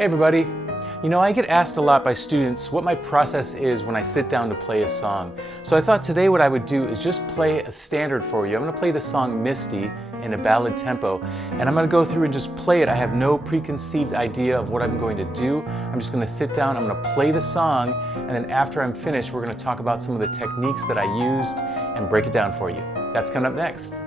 Hey everybody. You know, I get asked a lot by students what my process is when I sit down to play a song. So I thought today what I would do is just play a standard for you. I'm going to play the song Misty in a ballad tempo, and I'm going to go through and just play it. I have no preconceived idea of what I'm going to do. I'm just going to sit down, I'm going to play the song, and then after I'm finished, we're going to talk about some of the techniques that I used and break it down for you. That's coming up next.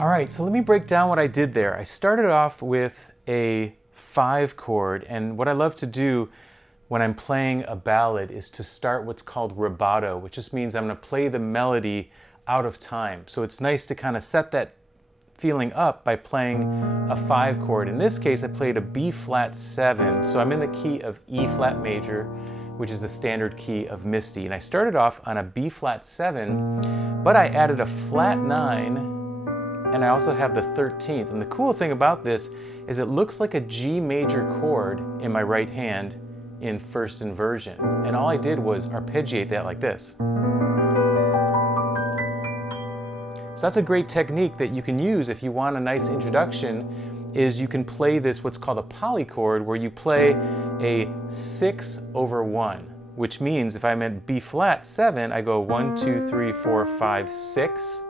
All right, so let me break down what I did there. I started off with a 5 chord, and what I love to do when I'm playing a ballad is to start what's called rubato, which just means I'm going to play the melody out of time. So it's nice to kind of set that feeling up by playing a 5 chord. In this case, I played a B flat 7, so I'm in the key of E flat major, which is the standard key of Misty. And I started off on a B flat 7, but I added a flat 9, and I also have the 13th. And the cool thing about this is it looks like a G major chord in my right hand in first inversion. And all I did was arpeggiate that like this. So that's a great technique that you can use if you want a nice introduction, is you can play this what's called a polychord, where you play a 6 over 1, which means if I'm at B flat 7, I go 1, 2, 3, 4, 5, 6,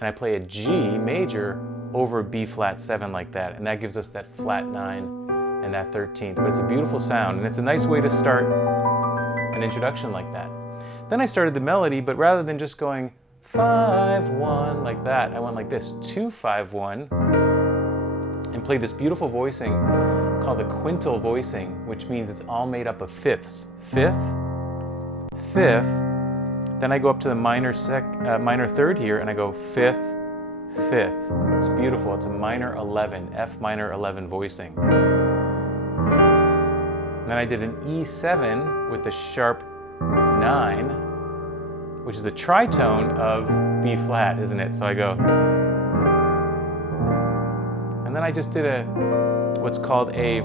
and I play a G major over B flat 7 like that, and that gives us that flat 9 and that 13th. But it's a beautiful sound, and it's a nice way to start an introduction like that. Then I started the melody, but rather than just going 5, 1 like that, I went like this, 2, 5, 1, and played this beautiful voicing called the quintal voicing, which means it's all made up of fifths. Fifth, fifth, then I go up to the minor third here, and I go fifth, fifth. It's beautiful. It's a minor 11, F minor 11 voicing. Then I did an E7 with the sharp 9, which is a tritone of B flat, isn't it? So I go, and then I just did what's called a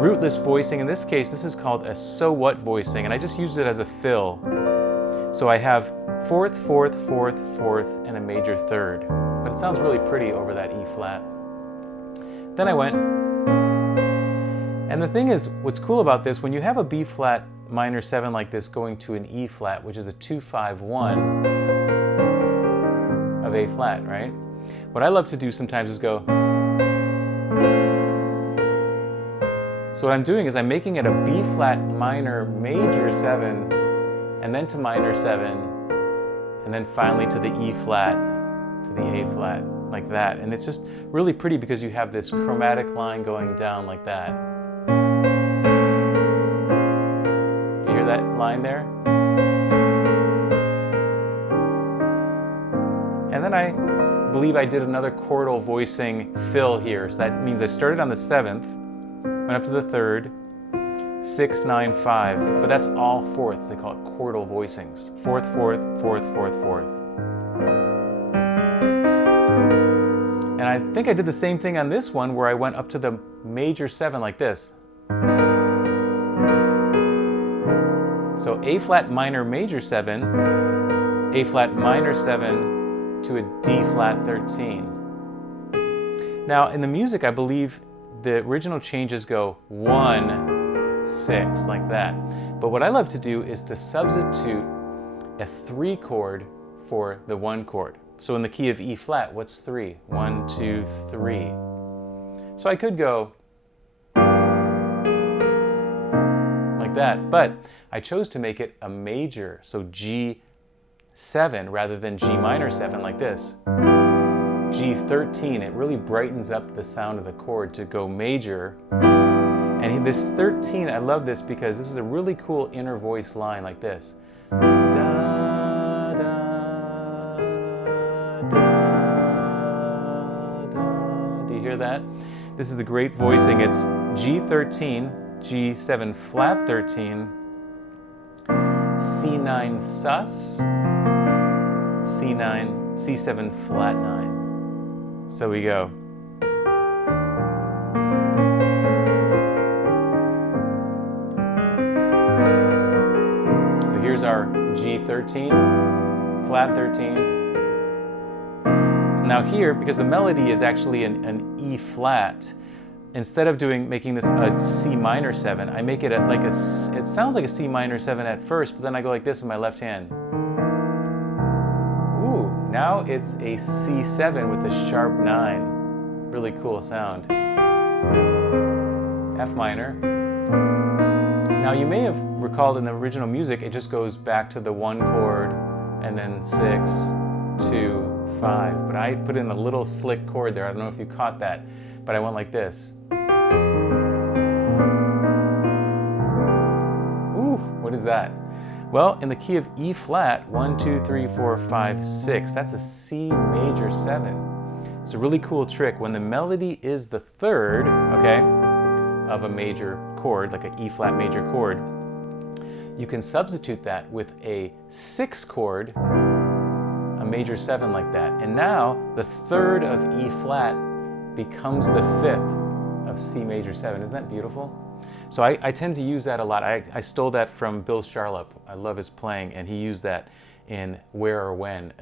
rootless voicing. In this case, this is called a so what voicing, and I just used it as a fill. So I have fourth, fourth, fourth, fourth, and a major third. But it sounds really pretty over that E flat. Then I went, and the thing is, what's cool about this, when you have a B flat minor 7 like this going to an E flat, which is a 2, 5, 1 of A flat, right? What I love to do sometimes is go. So what I'm doing is I'm making it a B flat minor major 7, and then to minor 7, and then finally to the E flat, to the A flat, like that. And it's just really pretty because you have this chromatic line going down like that. Do you hear that line there? And then I believe I did another chordal voicing fill here. So that means I started on the 7th, went up to the 3rd, 6, 9, 5, but that's all fourths. They call it chordal voicings. Fourth, fourth, fourth, fourth, fourth. And I think I did the same thing on this one, where I went up to the major 7 like this. So A flat minor major 7, A flat minor 7 to a D flat 13. Now in the music, I believe the original changes go 1, 6, like that. But what I love to do is to substitute a 3 chord for the 1 chord. So in the key of E flat, what's 3? 1, 2, 3. So I could go like that, but I chose to make it a major, so G7 rather than G minor 7 like this. G13, it really brightens up the sound of the chord to go major. And this 13, I love this because this is a really cool inner voice line like this. Da, da, da, da. Do you hear that? This is the great voicing. It's G13, G7 flat 13, C9 sus, C9, C7 flat 9. So we go. So here's our G13, flat 13. Now here, because the melody is actually an E flat, instead of making this a C minor 7, I make it it sounds like a C minor 7 at first, but then I go like this in my left hand. Ooh, now it's a C7 with a sharp 9. Really cool sound. F minor. Now you may have recalled in the original music, it just goes back to the 1 chord and then 6, 2, 5. But I put in a little slick chord there. I don't know if you caught that, but I went like this. Ooh, what is that? Well, in the key of E flat, 1, 2, 3, 4, 5, 6, that's a C major 7. It's a really cool trick. When the melody is the 3rd, okay, of a major chord, like an E flat major chord, you can substitute that with a 6 chord, a major 7 like that. And now the 3rd of E flat becomes the 5th of C major 7. Isn't that beautiful? So I tend to use that a lot. I stole that from Bill Charlap. I love his playing, and he used that in Where or When,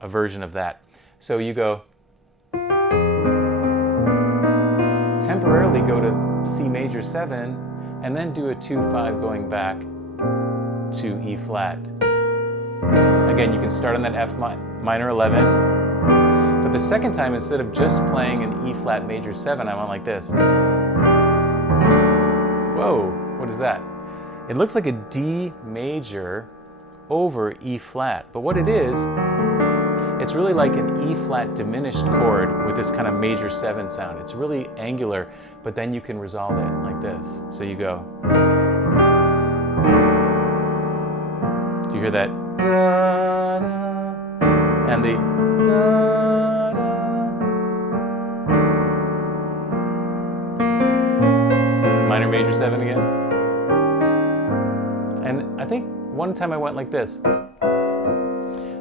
a version of that. So you go, temporarily go to C major 7, and then do a 2-5 going back to E flat. Again, you can start on that F minor 11, but the second time, instead of just playing an E flat major 7, I went like this. Whoa, what is that? It looks like a D major over E flat, but what it is, it's really like an E flat diminished chord with this kind of major 7 sound. It's really angular, but then you can resolve it like this. So you go. Do you hear that? Da, da, and the da, da. Minor major 7 again. And I think one time I went like this.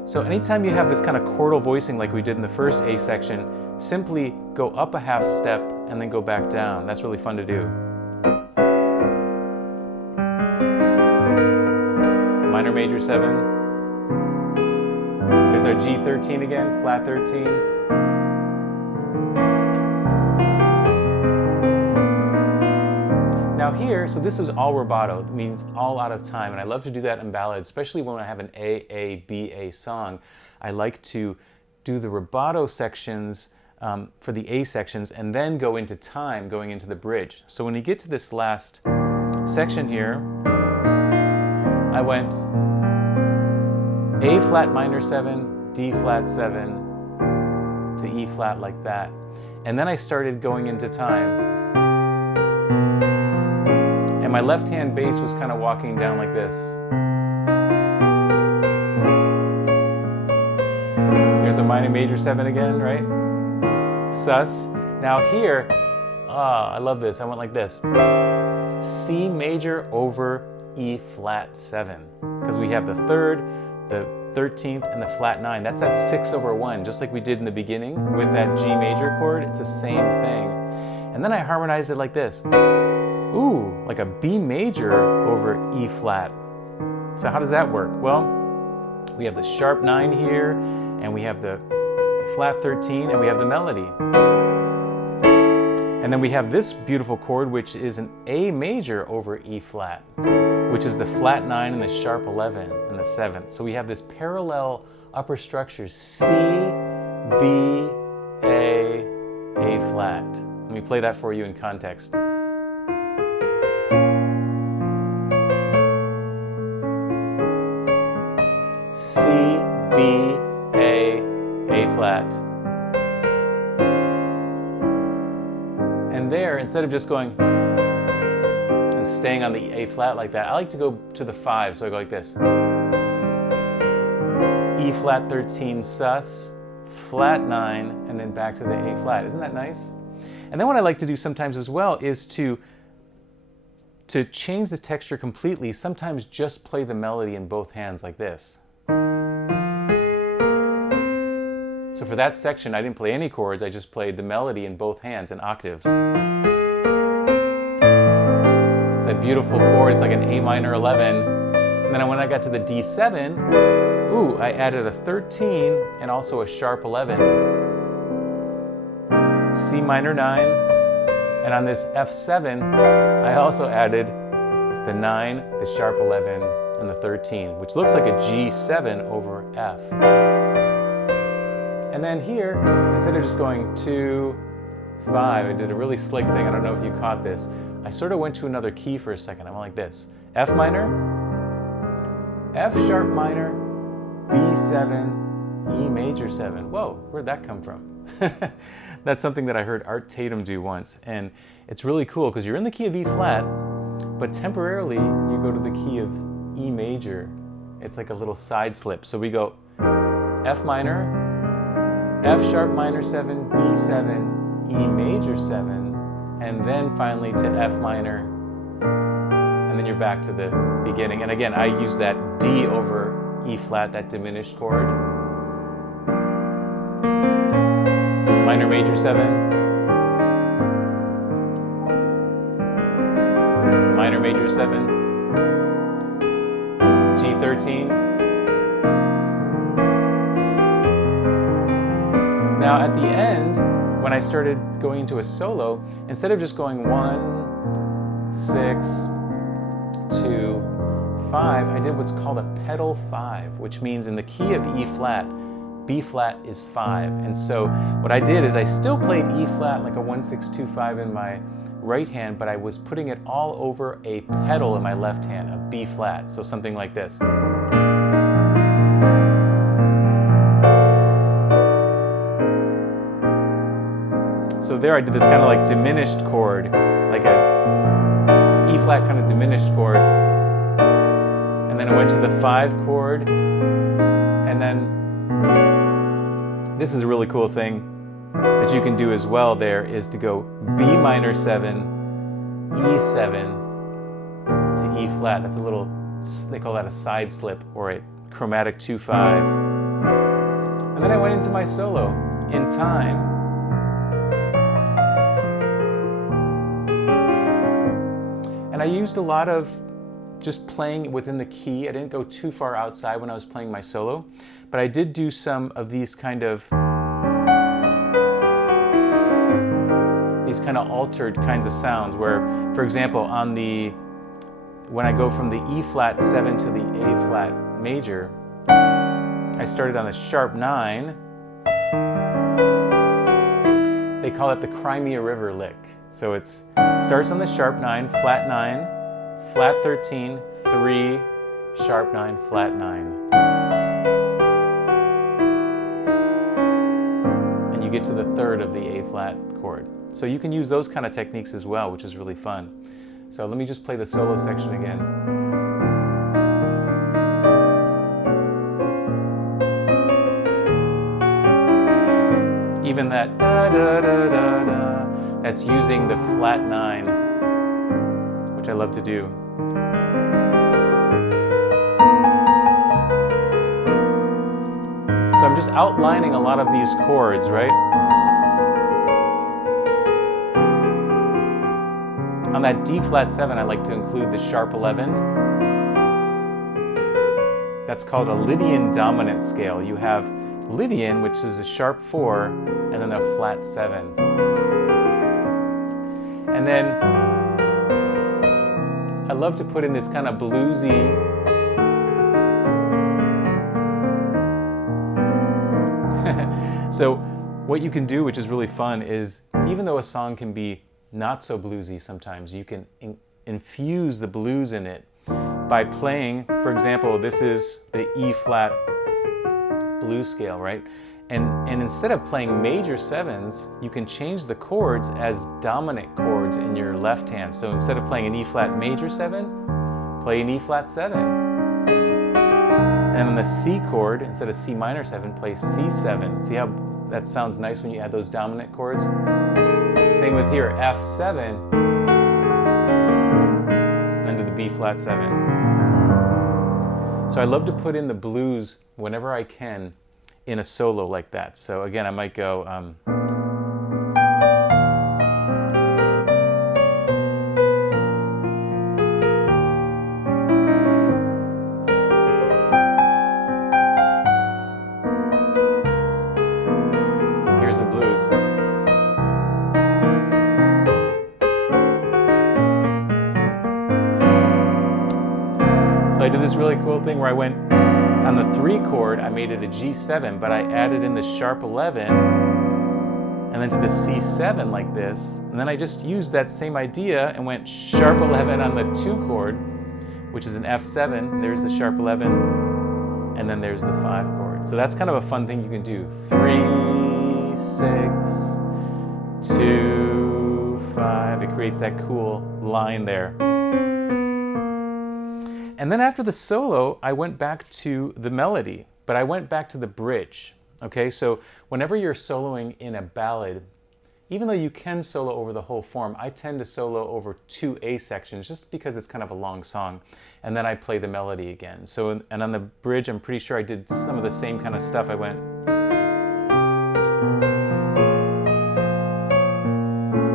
So anytime you have this kind of chordal voicing like we did in the first A section, simply go up a half step and then go back down. That's really fun to do. Minor major 7. There's our G13 again, flat 13. Now here, so this is all rubato. It means all out of time, and I love to do that in ballad, especially when I have an A, song. I like to do the rubato sections for the A sections and then go into time, going into the bridge. So when you get to this last section here, I went A flat minor 7, D flat 7 to E flat like that. And then I started going into time. And my left hand bass was kind of walking down like this. There's a minor major 7 again, right? Sus. Now here, I love this. I went like this. C major over E flat 7. Because we have the 3rd, the 13th, and the flat 9. That's that 6 over 1, just like we did in the beginning with that G major chord. It's the same thing. And then I harmonized it like this. Ooh, like a B major over E flat. So how does that work? Well, we have the sharp 9 here, and we have the flat 13, and we have the melody. And then we have this beautiful chord, which is an A major over E flat, which is the flat 9 and the sharp 11 and the 7th. So we have this parallel upper structure, C, B, A flat. Let me play that for you in context. C, B, A flat. And there, instead of just going and staying on the A flat like that, I like to go to the 5, so I go like this. E flat 13 sus, flat 9, and then back to the A flat. Isn't that nice? And then what I like to do sometimes as well is to change the texture completely, sometimes just play the melody in both hands like this. So for that section, I didn't play any chords, I just played the melody in both hands in octaves. It's that beautiful chord, it's like an A minor 11. And then when I got to the D7, ooh, I added a 13 and also a sharp 11. C minor 9, and on this F7, I also added the 9, the sharp 11, and the 13, which looks like a G7 over F. And then here, instead of just going 2, 5, I did a really slick thing. I don't know if you caught this. I sort of went to another key for a second. I went like this. F minor, F sharp minor, B7, E major 7. Whoa, where'd that come from? That's something that I heard Art Tatum do once. And it's really cool because you're in the key of E flat, but temporarily you go to the key of E major. It's like a little side slip. So we go F minor, F sharp minor 7, B7, E major 7, and then finally to F minor, and then you're back to the beginning. And again, I use that D over E flat, that diminished chord. Minor major 7, minor major 7, G13. Now at the end, when I started going into a solo, instead of just going 1, 6, 2, 5, I did what's called a pedal 5, which means in the key of E flat, B flat is 5. And so what I did is I still played E flat like a 1, 6, 2, 5 in my right hand, but I was putting it all over a pedal in my left hand, a B flat. So something like this. So there I did this kind of like diminished chord, like a E flat kind of diminished chord. And then I went to the 5 chord, and then this is a really cool thing that you can do as well there, is to go B minor 7, E7 to E flat. That's a little, they call that a side slip or a chromatic 2/5. And then I went into my solo in time. And I used a lot of just playing within the key. I didn't go too far outside when I was playing my solo, but I did do some of these kind of altered kinds of sounds where, for example, when I go from the E flat 7 to the A flat major, I started on the sharp 9. They call it the Crimea River lick. So it starts on the sharp 9, flat 9, flat 13, 3, sharp 9, flat 9. And you get to the third of the A flat chord. So you can use those kind of techniques as well, which is really fun. So let me just play the solo section again. Even that da da da da da, that's using the flat 9, which I love to do. So I'm just outlining a lot of these chords, right? On that D flat 7, I like to include the sharp 11. That's called a Lydian dominant scale. You have Lydian, which is a sharp 4, and then a flat 7. And then I love to put in this kind of bluesy, so what you can do, which is really fun, is even though a song can be not so bluesy sometimes, you can infuse the blues in it by playing, for example, this is the E flat blues scale, right? And instead of playing major 7s, you can change the chords as dominant chords in your left hand. So instead of playing an E flat major 7, play an E flat 7. And on the C chord, instead of C minor 7, play C7. See how that sounds nice when you add those dominant chords? Same with here, F7, and then to the B flat 7. So I love to put in the blues whenever I can in a solo like that. So again, I might go, here's the blues. So I did this really cool thing where I went on the 3 chord, I made it a G7, but I added in the sharp 11 and then to the C7 like this. And then I just used that same idea and went sharp 11 on the 2 chord, which is an F7. There's the sharp 11, and then there's the 5 chord. So that's kind of a fun thing you can do. 3, 6, 2, 5. It creates that cool line there. And then after the solo, I went back to the melody, but I went back to the bridge. Okay, so whenever you're soloing in a ballad, even though you can solo over the whole form, I tend to solo over 2 A sections just because it's kind of a long song. And then I play the melody again. So, and on the bridge, I'm pretty sure I did some of the same kind of stuff. I went.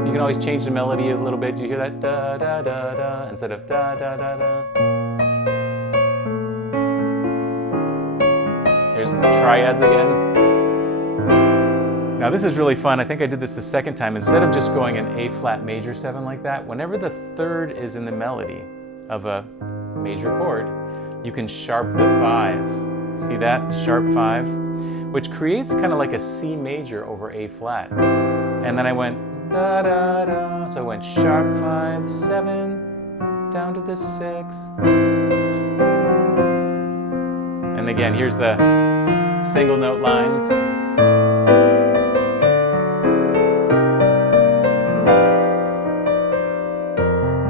You can always change the melody a little bit. Do you hear that? Da, da, da, da, instead of da, da, da, da. There's the triads again. Now this is really fun. I think I did this the second time. Instead of just going an A flat major 7 like that, whenever the third is in the melody of a major chord, you can sharp the 5. See that? Sharp 5, which creates kind of like a C major over A flat. And then I went da da da. So I went sharp 5, 7, down to the 6. And again, here's the single note lines.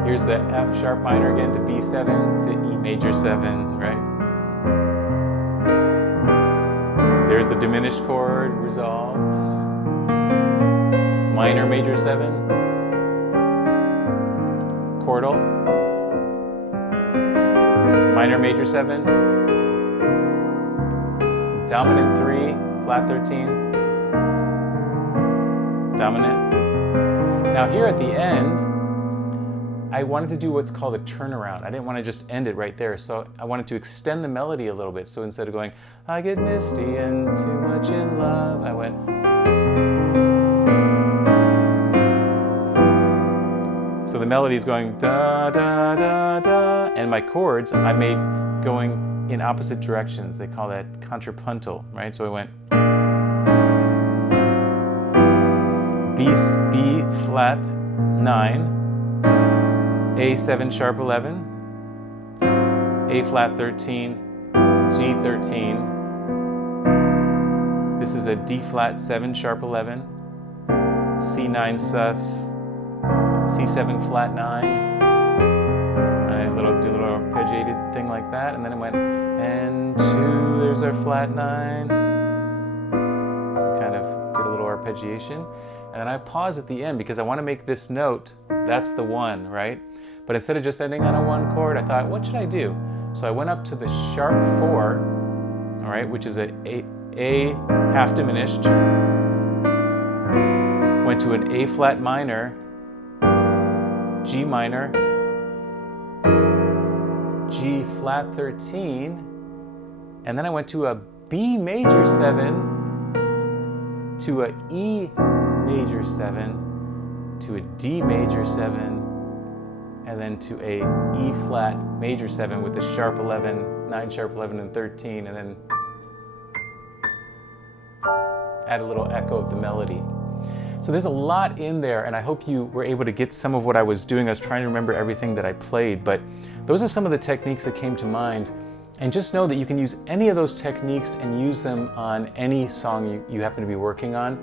Here's the F sharp minor again to B7 to E major 7, right? There's the diminished chord, resolves. Minor major 7. Chordal. Minor major 7. Dominant 3, flat 13. Dominant. Now here at the end, I wanted to do what's called a turnaround. I didn't want to just end it right there, so I wanted to extend the melody a little bit. So instead of going, I get misty and too much in love, I went. So the melody is going da da da da, and my chords I made going in opposite directions. They call that contrapuntal, right? So I went B flat 9. A7 sharp 11, A flat 13, G13. This is a D flat 7 sharp 11, C9 sus, C7 flat 9. I do a little arpeggiated thing like that, and then it went and 2. There's our flat 9. Kind of did a little arpeggiation, and then I pause at the end because I want to make this note. That's the 1, right? But instead of just ending on a 1 chord, I thought, what should I do? So I went up to the sharp 4, all right, which is a half diminished. Went to an A flat minor, G minor, G flat 13, and then I went to a B major 7, to a E major 7, to a D major 7, and then to a E flat major 7 with the sharp 11, 9 sharp 11 and 13, and then add a little echo of the melody. So there's a lot in there, and I hope you were able to get some of what I was doing. I was trying to remember everything that I played, but those are some of the techniques that came to mind. And just know that you can use any of those techniques and use them on any song you happen to be working on.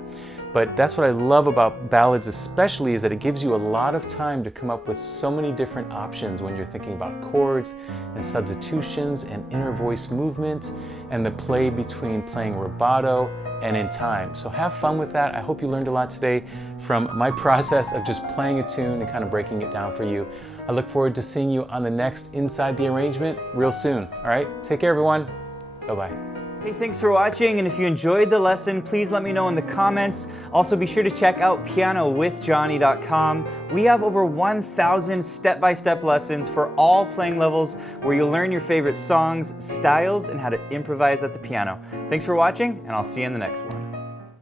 But that's what I love about ballads especially, is that it gives you a lot of time to come up with so many different options when you're thinking about chords and substitutions and inner voice movement and the play between playing rubato and in time. So have fun with that. I hope you learned a lot today from my process of just playing a tune and kind of breaking it down for you. I look forward to seeing you on the next Inside the Arrangement real soon. All right, take care everyone. Bye-bye. Hey, thanks for watching, and if you enjoyed the lesson, please let me know in the comments. Also, be sure to check out pianowithjonny.com. We have over 1,000 step-by-step lessons for all playing levels where you'll learn your favorite songs, styles, and how to improvise at the piano. Thanks for watching, and I'll see you in the next one.